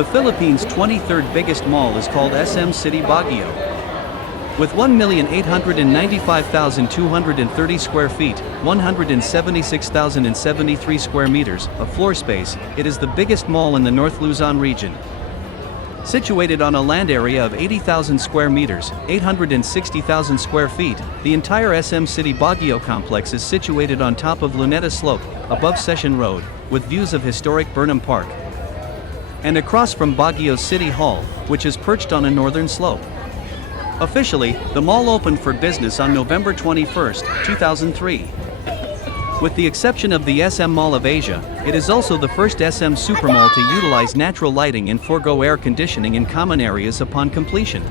The Philippines' 23rd biggest mall is called SM City Baguio. With 1,895,230 square feet, 176,073 square meters of floor space, it is the biggest mall in the North Luzon region. Situated on a land area of 80,000 square meters, 860,000 square feet, the entire SM City Baguio complex is situated on top of Luneta Slope, above Session Road, with views of historic Burnham Park, and across from Baguio's City Hall, which is perched on a northern slope. Officially, the mall opened for business on November 21, 2003. With the exception of the SM Mall of Asia, it is also the first SM Supermall to utilize natural lighting and forego air conditioning in common areas upon completion.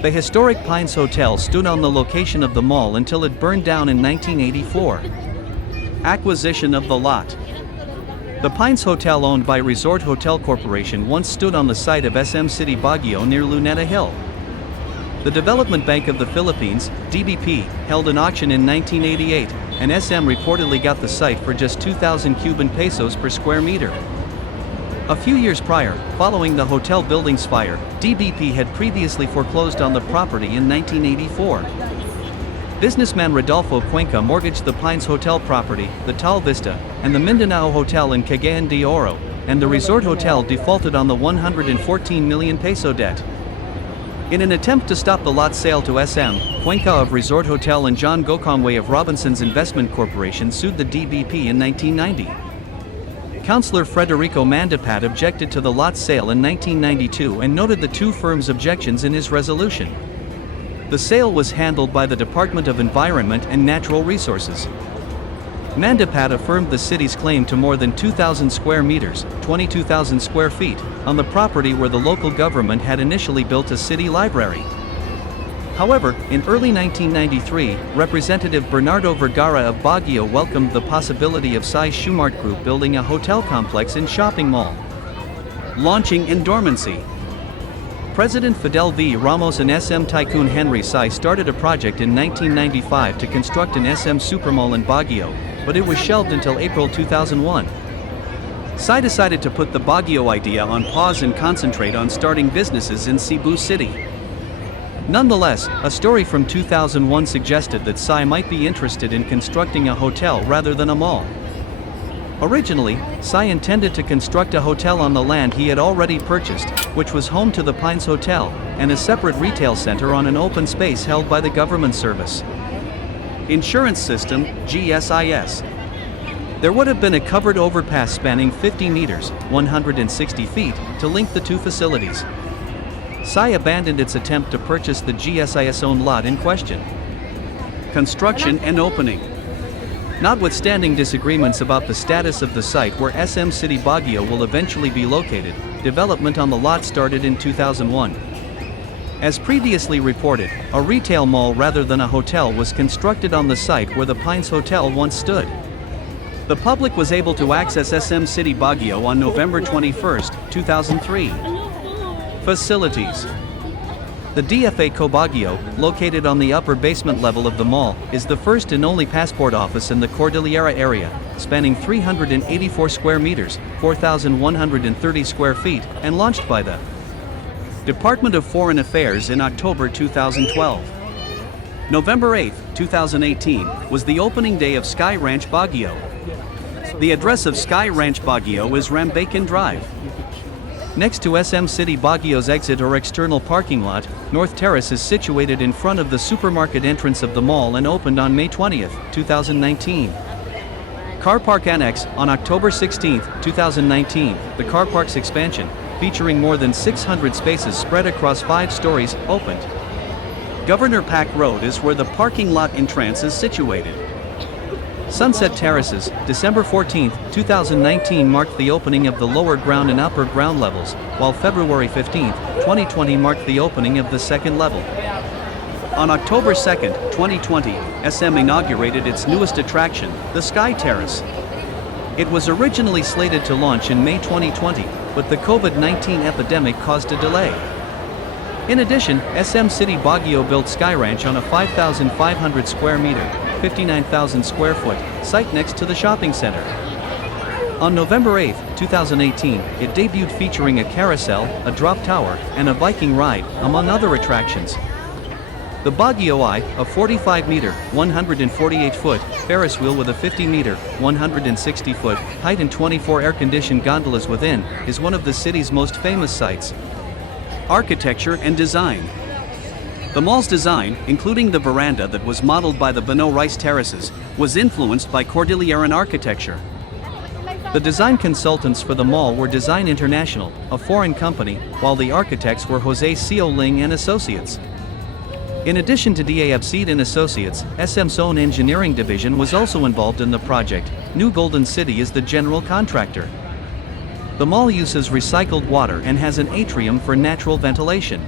The historic Pines Hotel stood on the location of the mall until it burned down in 1984. Acquisition of the lot. The Pines Hotel, owned by Resort Hotel Corporation, once stood on the site of SM City Baguio near Luneta Hill. The Development Bank of the Philippines, DBP, held an auction in 1988, and SM reportedly got the site for just 2,000 Cuban pesos per square meter. A few years prior, following the hotel building's fire, DBP had previously foreclosed on the property in 1984. Businessman Rodolfo Cuenca mortgaged the Pines Hotel property, the Tal Vista, and the Mindanao Hotel in Cagayan de Oro, and the Resort Hotel defaulted on the 114 million peso debt. In an attempt to stop the lot sale to SM, Cuenca of Resort Hotel and John Gokongwei of Robinson's Investment Corporation sued the DBP in 1990. Councilor Frederico Mandapat objected to the lot sale in 1992 and noted the two firms' objections in his resolution. The sale was handled by the Department of Environment and Natural Resources. Mandapat affirmed the city's claim to more than 2,000 square meters, 22,000 square feet, on the property where the local government had initially built a city library. However, in early 1993, Representative Bernardo Vergara of Baguio welcomed the possibility of Sai Shumart Group building a hotel complex and shopping mall. Launching in dormancy. President Fidel V. Ramos and SM tycoon Henry Sai started a project in 1995 to construct an SM Supermall in Baguio, but it was shelved until April 2001. Sai decided to put the Baguio idea on pause and concentrate on starting businesses in Cebu City. Nonetheless, a story from 2001 suggested that Sai might be interested in constructing a hotel rather than a mall. Originally, Sai intended to construct a hotel on the land he had already purchased, which was home to the Pines Hotel, and a separate retail center on an open space held by the government service. Insurance System, GSIS. There would have been a covered overpass spanning 50 meters, 160 feet, to link the two facilities. Sai abandoned its attempt to purchase the GSIS-owned lot in question. Construction and opening. Notwithstanding disagreements about the status of the site where SM City Baguio will eventually be located, development on the lot started in 2001. As previously reported, a retail mall rather than a hotel was constructed on the site where the Pines Hotel once stood. The public was able to access SM City Baguio on November 21, 2003. Facilities. The DFA Baguio, located on the upper basement level of the mall, is the first and only passport office in the Cordillera area, spanning 384 square meters, 4,130 square feet, and launched by the Department of Foreign Affairs in October 2012. November 8, 2018, was the opening day of Sky Ranch Baguio. The address of Sky Ranch Baguio is Rambacan Drive. Next to SM City Baguio's exit or external parking lot, North Terrace is situated in front of the supermarket entrance of the mall and opened on May 20, 2019. Car Park Annex, on October 16, 2019, the car park's expansion, featuring more than 600 spaces spread across 5 stories, opened. Governor Pack Road is where the parking lot entrance is situated. Sunset Terraces, December 14, 2019 marked the opening of the lower ground and upper ground levels, while February 15, 2020 marked the opening of the second level. On October 2, 2020, SM inaugurated its newest attraction, the Sky Terrace. It was originally slated to launch in May 2020, but the COVID-19 epidemic caused a delay. In addition, SM City Baguio built Sky Ranch on a 5,500 square meter, 59,000 square foot, site next to the shopping center. On November 8, 2018, it debuted featuring a carousel, a drop tower, and a Viking ride, among other attractions. The Baguio Eye, a 45-meter, 148-foot, Ferris wheel with a 50-meter, 160-foot, height and 24 air-conditioned gondolas within, is one of the city's most famous sights. Architecture and design. The mall's design, including the veranda that was modeled by the Bano Rice Terraces, was influenced by Cordilleran architecture. The design consultants for the mall were Design International, a foreign company, while the architects were Jose Seo Ling and Associates. In addition to DAFC and Associates, SM's own engineering division was also involved in the project. New Golden City is the general contractor. The mall uses recycled water and has an atrium for natural ventilation.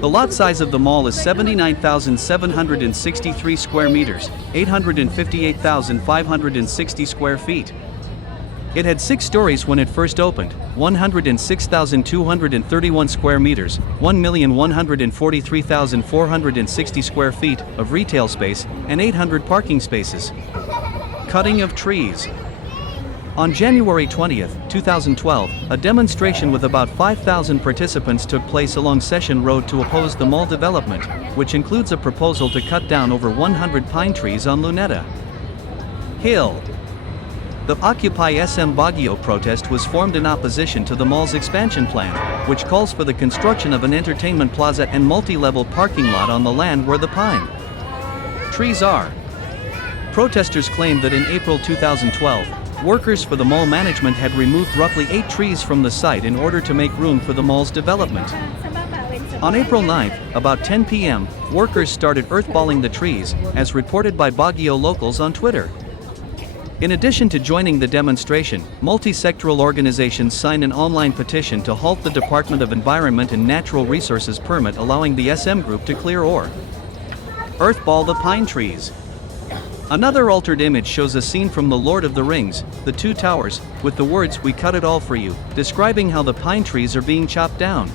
The lot size of the mall is 79,763 square meters, 858,560 square feet. It had 6 stories when it first opened, 106,231 square meters, 1,143,460 square feet of retail space, and 800 parking spaces. Cutting of trees. On January 20, 2012, a demonstration with about 5,000 participants took place along Session Road to oppose the mall development, which includes a proposal to cut down over 100 pine trees on Luneta Hill. The Occupy SM Baguio protest was formed in opposition to the mall's expansion plan, which calls for the construction of an entertainment plaza and multi-level parking lot on the land where the pine trees are. Protesters claimed that in April 2012, workers for the mall management had removed roughly 8 trees from the site in order to make room for the mall's development. On April 9, about 10 p.m., workers started earthballing the trees, as reported by Baguio locals on Twitter. In addition to joining the demonstration, multi-sectoral organizations signed an online petition to halt the Department of Environment and Natural Resources permit allowing the SM Group to clear or earthball the pine trees. Another altered image shows a scene from The Lord of the Rings, The Two Towers, with the words "We cut it all for you," describing how the pine trees are being chopped down.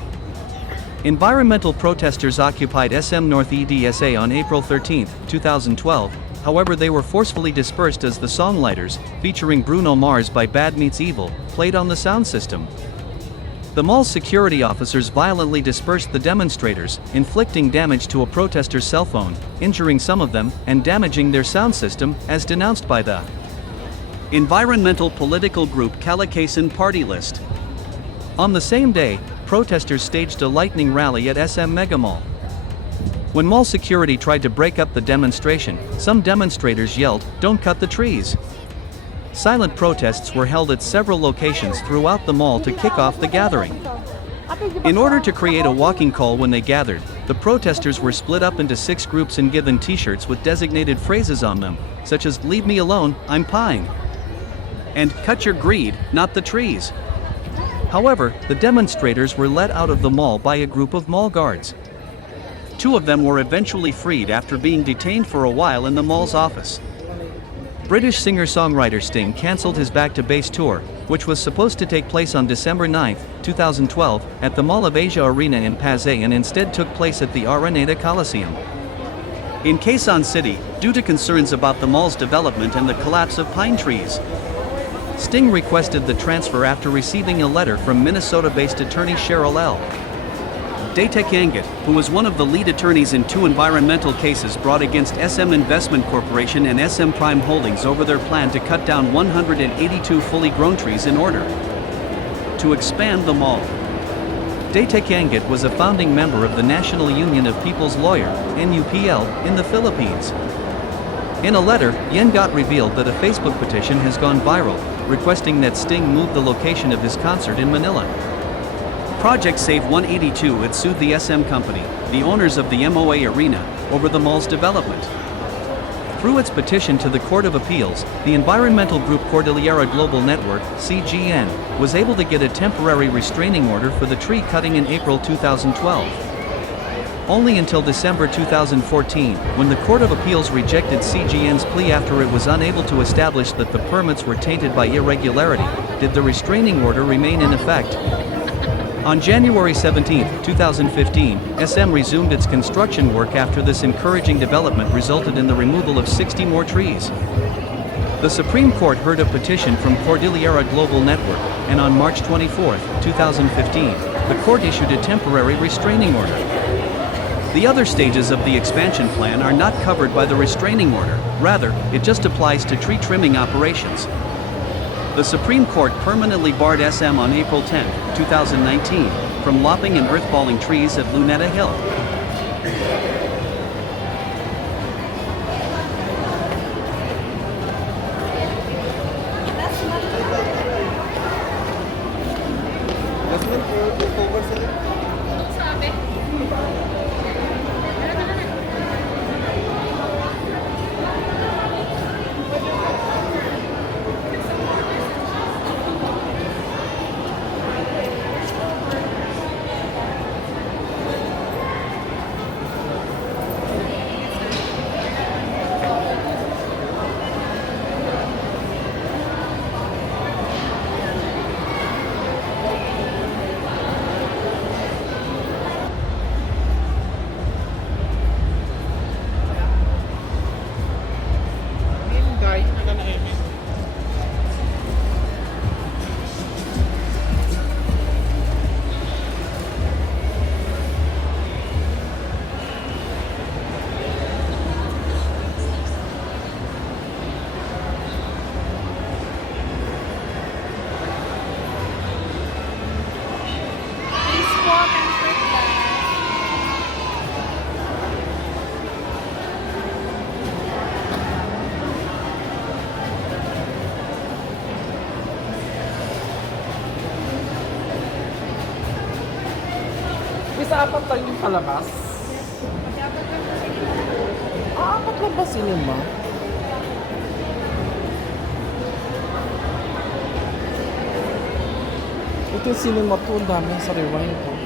Environmental protesters occupied SM North EDSA on April 13, 2012. However, they were forcefully dispersed as the song Lighters, featuring Bruno Mars by Bad Meets Evil, played on the sound system. The mall's security officers violently dispersed the demonstrators, inflicting damage to a protester's cell phone, injuring some of them, and damaging their sound system, as denounced by the environmental political group Kalikasan Party List. On the same day, protesters staged a lightning rally at SM Megamall. When mall security tried to break up the demonstration, some demonstrators yelled, "Don't cut the trees!" Silent protests were held at several locations throughout the mall to kick off the gathering. In order to create a walking call when they gathered, the protesters were split up into 6 groups and given t-shirts with designated phrases on them, such as "Leave me alone, I'm pine," and "Cut your greed, not the trees." However, the demonstrators were let out of the mall by a group of mall guards. 2 of them were eventually freed after being detained for a while in the mall's office. British singer-songwriter Sting cancelled his Back to Base tour, which was supposed to take place on December 9, 2012, at the Mall of Asia Arena in Pasay and instead took place at the Araneta Coliseum in Quezon City, due to concerns about the mall's development and the collapse of pine trees. Sting requested the transfer after receiving a letter from Minnesota-based attorney Cheryl L. Datekangat, who was one of the lead attorneys in 2 environmental cases brought against SM Investment Corporation and SM Prime Holdings over their plan to cut down 182 fully grown trees in order to expand the mall. Datekangat was a founding member of the National Union of People's Lawyer, NUPL, in the Philippines. In a letter, Yengat revealed that a Facebook petition has gone viral, requesting that Sting move the location of his concert in Manila. Project Save 182 had sued the SM Company, the owners of the MOA Arena, over the mall's development. Through its petition to the Court of Appeals, the environmental group Cordillera Global Network, CGN, was able to get a temporary restraining order for the tree cutting in April 2012. Only until December 2014, when the Court of Appeals rejected CGN's plea after it was unable to establish that the permits were tainted by irregularity, did the restraining order remain in effect. On January 17, 2015, SM resumed its construction work after this encouraging development resulted in the removal of 60 more trees. The Supreme Court heard a petition from Cordillera Global Network, and on March 24, 2015, the court issued a temporary restraining order. The other stages of the expansion plan are not covered by the restraining order, rather, it just applies to tree trimming operations. The Supreme Court permanently barred SM on April 10, 2019, from lopping and earthballing trees at Luneta Hill. Isa apat lang yung palabas. Apat lang ba cinema? Ito yung cinema to, ang dami sa rewind ko.